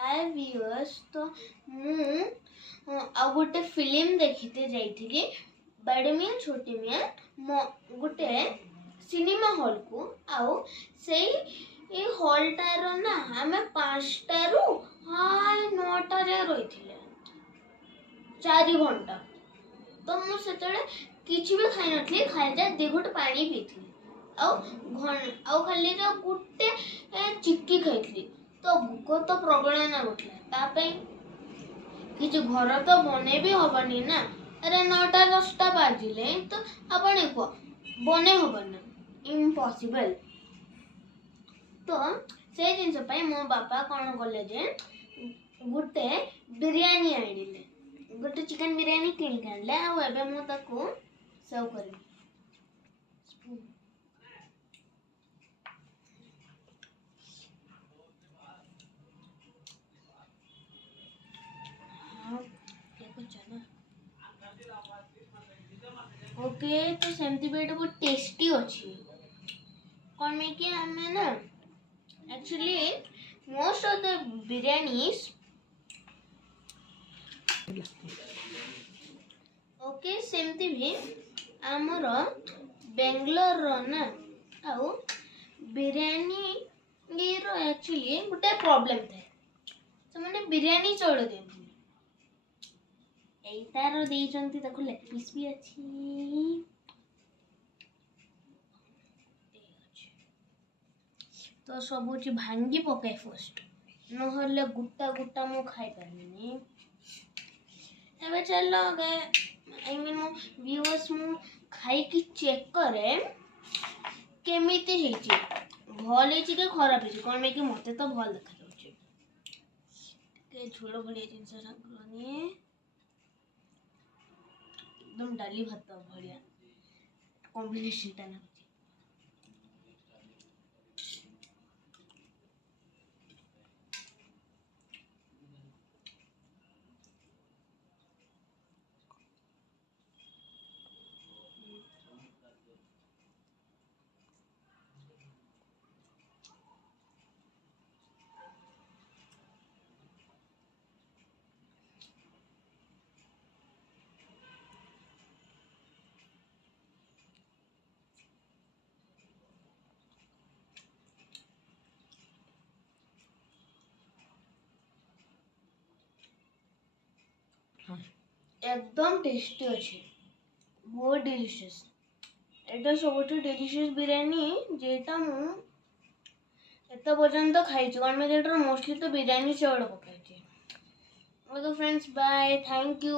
हाय viewers, तो मु आ गोटे फिल्म देखते जाइथिली बड़ मियाँ छोटी मियाँ गोटे सिनेमा हॉल को आउ से हॉलटार ना आम 5टारू हाय 9टा जाए रही 4 घंटा। तो मुझे किसी भी खाई नी खाई जा 2 घुट पानी पीथी आउ खाली गोटे चिक्की खाई तो भोक तो प्रबल ना उठला किसी घर तो बने भी हबनी ना। अरे 9टा 10टा बाजिले तो आपण कह बने हबन इम्पॉसिबल। तो से जिनस मो बापा कौन कले जे गोटे बिरयानी आनिले गोटे चिकन बिरयानी किनिक आनले आबे मु ताको सर्व करी। ओके तो सेमती भी एटा बहुत टेस्टी अच्छी कौन में कि हमें ना actually most of the biryanis okay सेमती भी आमर बेंगलोर रो ना आउ बिरयानी रो एक्चुअली गोटे प्रॉब्लम थे से माने बिरयानी चढ़ दे एटार देइचंती देखो लेग पीस भी अच्छी तो सब होची भांगी पकाए फर्स्ट नहले गुट्टा गुट्टा मु खाई पारिनी। एबे चलो आई मीन व्यूअर्स मु खाई की चेक करे केमिति हेची भल हेची के खराब हेची कोन में कि मते तो भल देखा जाउची के झोड़ भलिया जिंस रखनी एकदम डाली भात भलिया कॉम्बिनेशन ता ना। एकदम टेस्टी अच्छे बहुत डिलीशियस एटा सब डिलीशियस बिरयानी जेटा मु एत पर्यंत खाई कौन में मोस्टली तो बिरयानी चावल पकाई। Okay friends bye thank you.